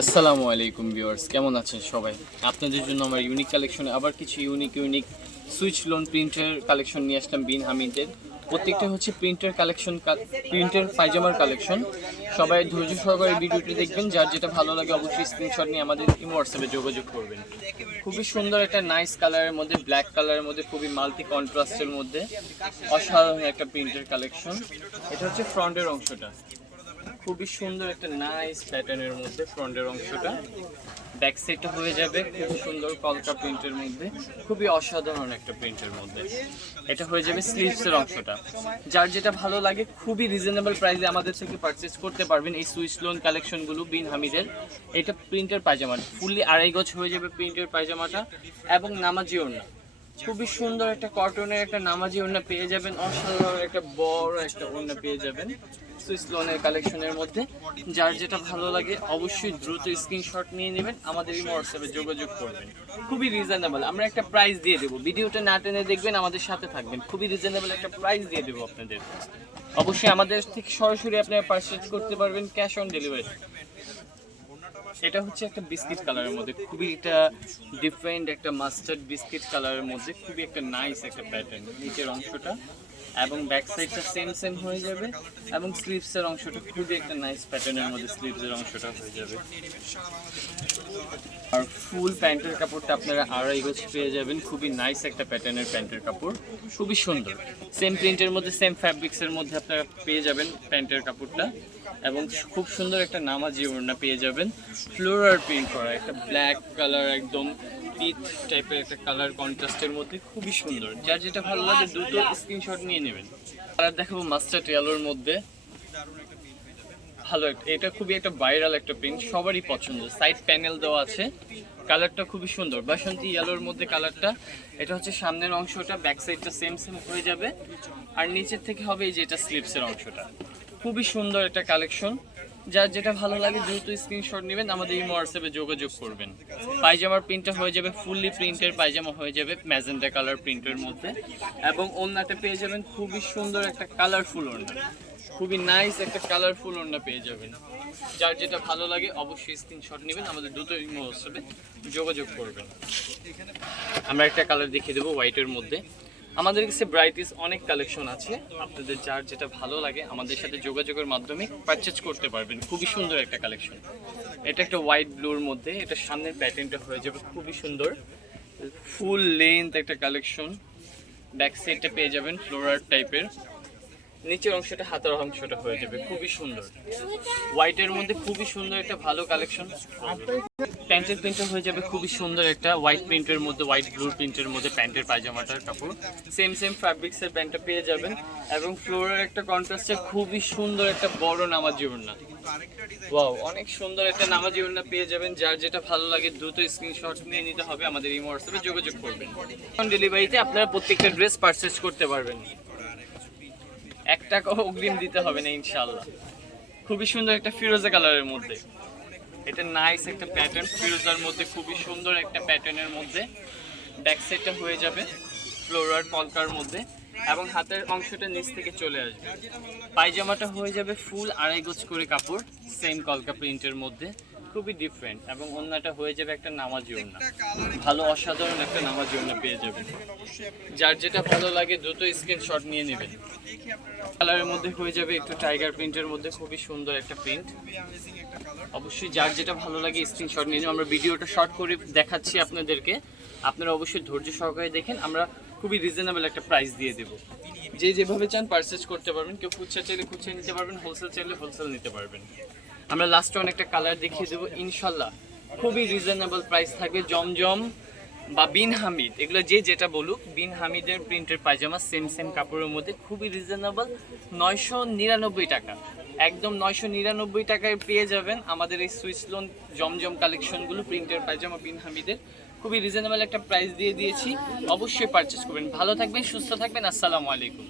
আসসালামু আলাইকুম ভিউয়ার্স, কেমন আছেন সবাই? আপনাদের জন্য আমার ইউনিক কালেকশনে আবার কিছু ইউনিক সুইচ লোন প্রিন্টের কালেকশন নিয়ে আসলাম বিন হামিদের। প্রত্যেকটা হচ্ছে প্রিন্টের কালেকশন, প্রিন্টের পায়জামার কালেকশন। সবাই ধৈর্য সহকারে ভিডিওটি দেখবেন, যার যেটা ভালো লাগে অবশ্যই স্ক্রিনশট নিয়ে আমাদের হোয়াটসঅ্যাপে যোগাযোগ করবেন। খুবই সুন্দর একটা নাইস কালারের মধ্যে, ব্ল্যাক কালারের মধ্যে, খুবই মাল্টি কন্ট্রাস্টের মধ্যে অসাধারণ একটা প্রিন্টের কালেকশন। এটা হচ্ছে ফ্রন্টের অংশটা, খুবই সুন্দর একটা নাইস প্যাটার্নের মধ্যে ফ্রন্টের অংশটা। ব্যাক সাইডটা হয়ে যাবে খুব সুন্দর কলকা প্রিন্টের মধ্যে, খুবই অসাধারণ একটা প্রিন্টের মধ্যে। এটা হয়ে যাবে স্লিভসের অংশটা। যার যেটা ভালো লাগে খুবই রিজনেবল প্রাইসে আমাদের থেকে পারচেজ করতে পারবেন এই সুইচ লোন কালেকশনগুলো বিন হামিদের। এটা প্রিন্টের পায়জামা, ফুললি 2.5 গজ হয়ে যাবে প্রিন্টের পায়জামাটা, এবং নামাজি ওড়না। খুবই সুন্দর একটা কটনের একটা নামাজি ওড়না পেয়ে যাবেন, অসাধারণ একটা বড় একটা ওড়না পেয়ে যাবেন সুইস লোনের কালেকশনের মধ্যে। যার যেটা ভালো লাগে অবশ্যই দ্রুত স্ক্রিনশট নিয়ে নেবেন, আমাদের এই হোয়াটসঅ্যাপে যোগাযোগ করবেন। খুবই রিজনেবল, আমরা একটা প্রাইস দিয়ে দেবো, ভিডিওটা না টেনে দেখবেন, আমাদের সাথে থাকবেন। খুবই রিজনেবল একটা প্রাইস দিয়ে দেবো আপনাদের। অবশ্যই আমাদের থেকে সরাসরি আপনারা পারচেজ করতে পারবেন ক্যাশ অন ডেলিভারি। এটা হচ্ছে একটা বিস্কিট কালারের মধ্যে, খুবই একটা ডিফারেন্ট একটা মাস্টার্ড বিস্কিট কালারের মধ্যে, খুবই একটা নাইস একটা প্যাটার্ন নিচের অংশটা, এবং ব্যাক সাইডটা সেম হয়ে যাবে, এবং স্লিভসের অংশটা খুবই একটা নাইস প্যাটার্নের মধ্যে স্লিভসের অংশটা হয়ে যাবে। আর ফুল প্যান্টের কাপড়টা আপনারা 2.5 গজ পেয়ে যাবেন, খুবই নাইস একটা প্যাটার্নের প্যান্টের কাপড়, খুবই সুন্দর। সেম প্রিন্টের মধ্যে সেম ফ্যাব্রিক্সের মধ্যে আপনারা পেয়ে যাবেন প্যান্টের কাপড়টা, এবং খুব সুন্দর একটা নামাজি ওড়না পেয়ে যাবেন, ফ্লোরাল প্রিন্ট করা একটা ব্ল্যাক কালার, একদম পিচ টাইপের একটা কালার কন্ট্রাস্টের মধ্যে, খুবই সুন্দর। যার যেটা ভালো লাগে দ্রুত স্ক্রিনশট নিয়ে নেবেন। কালার দেখাবো মাস্টার্ড ইয়েলোর মধ্যে, ভালো একটা, এটা খুবই একটা ভাইরাল একটা প্রিন্ট, সবারই পছন্দ। সাইড প্যানেল দেওয়া আছে, কালারটা খুবই সুন্দর বাসন্তী ইয়েলোর মধ্যে কালারটা। এটা হচ্ছে সামনের অংশটা, ব্যাক সাইডটা সেম হয়ে যাবে, আর নিচের থেকে হবে এই যে এটা স্লিভসের অংশটা। খুবই সুন্দর একটা কালেকশন, যার যেটা ভালো লাগে দ্রুত স্ক্রিনশট নেবেন, আমাদের এই হোয়াটসঅ্যাপে যোগাযোগ করবেন। পায়জামার প্রিন্টটা হয়ে যাবে ফুললি প্রিন্টের পায়জামা হয়ে যাবে ম্যাজেন্টা কালার প্রিন্টের মধ্যে, এবং ওড়নাতে পেয়ে যাবেন খুবই সুন্দর একটা কালারফুল ওড়না, খুবই নাইস একটা কালারফুল ওড়না পেয়ে যাবেন। যার যেটা ভালো লাগে অবশ্যই স্ক্রিনশট নেবেন, আমাদের দ্রুত হোয়াটসঅ্যাপে যোগাযোগ করবেন। আমরা একটা কালার দেখিয়ে দেবো হোয়াইটের মধ্যে। আমাদের কাছে ব্রাইটিস অনেক কালেকশন আছে, আপনাদের যার যেটা ভালো লাগে আমাদের সাথে যোগাযোগের মাধ্যমে পারচেজ করতে পারবেন। খুবই সুন্দর একটা কালেকশন, এটা একটা হোয়াইট ব্লুর মধ্যে, এটা সামনের প্যাটার্নটা হয়ে যাবে খুবই সুন্দর, ফুল লেন্থ একটা কালেকশন। ব্যাক সাইডটা পেয়ে যাবেন ফ্লোরার টাইপের, নিচের অংশটা হাতার অংশটা হয়ে যাবে খুবই সুন্দর হোয়াইটের মধ্যে, খুবই সুন্দর একটা ভালো কালেকশন। প্যান্টের প্রিন্টটা হয়ে যাবে খুবই সুন্দর একটা হোয়াইট প্রিন্টের মধ্যে, হোয়াইট ব্লু প্রিন্টের মধ্যে প্যান্টের পায়জামাটার কাপড়, সেম ফ্যাব্রিক্সের প্যান্টটা পেয়ে যাবেন, এবং ফ্লোরার একটা কন্ট্রাস্টে খুবই সুন্দর একটা বড় নামাজি ওড়না। ওয়াও, অনেক সুন্দর একটা নামাজি ওড়না পেয়ে যাবেন। যার যেটা ভালো লাগে দ্রুত স্ক্রিনশট নিয়ে নিতে হবে, আমাদের এই হোয়াটসঅ্যাপে যোগাযোগ করবেন। অন ডেলিভারিতে আপনারা প্রত্যেকটা ড্রেস পারচেজ করতে পারবেন, 1 টাকা অগ্রিম দিতে হবে না ইনশাআল্লাহ। খুবই সুন্দর একটা ফিরোজা কালারের মধ্যে, এটা নাইস একটা প্যাটার্ন ফিরোজার মধ্যে, খুবই সুন্দর একটা প্যাটার্নের মধ্যে। ব্যাক সাইডটা হয়ে যাবে ফ্লোরার কলকার মধ্যে, এবং হাতের অংশটা নিচ থেকে চলে আসবে। পায়জামাটা হয়ে যাবে ফুল 2.5 গজ করে কাপড়, সেম কলকা প্রিন্টের মধ্যে, খুবই ডিফারেন্ট, এবং ওড়নাটা হয়ে যাবে একটা নামাজি ওড়না, ভালো অসাধারণ একটা নামাজি ওড়না পেয়ে যাবেন। যার যেটা ভালো লাগে দ্রুত স্ক্রিনশট নিয়ে নেবেন। কালারের মধ্যে হয়ে যাবে একটু টাইগার প্রিন্টের মধ্যে, খুবই সুন্দর একটা প্রিন্ট। অবশ্যই যার যেটা ভালো লাগে স্ক্রিনশট নিয়ে নিন। আমরা ভিডিওটা শর্ট করে দেখাচ্ছি আপনাদেরকে, আপনারা অবশ্যই ধৈর্য সহকারে দেখেন, আমরা খুবই রিজনেবল একটা প্রাইস দিয়ে দেবো। যে যেভাবে চান পারচেজ করতে পারবেন, কেউ খুচরা চাইলে খুচরা নিতে পারবেন, হোলসেল চাইলে হোলসেল নিতে পারবেন। আমরা লাস্টে অনেকটা কালার দেখিয়ে দেবো ইনশাল্লাহ, খুবই রিজনেবল প্রাইস থাকবে। জমজম বা বিন হামিদ, এগুলো যে যেটা বলুক, বিন হামিদের প্রিন্টের পায়জামা সেম কাপড়ের মধ্যে, খুবই রিজনেবল, 999 টাকা, একদম 999 টাকায় পেয়ে যাবেন আমাদের এই সুইস লোন জমজম কালেকশনগুলো, প্রিন্টের পায়জামা বিন হামিদের। খুবই রিজনেবল একটা প্রাইস দিয়ে দিয়েছি, অবশ্যই পারচেস করবেন। ভালো থাকবেন, সুস্থ থাকবেন, আসসালামু আলাইকুম।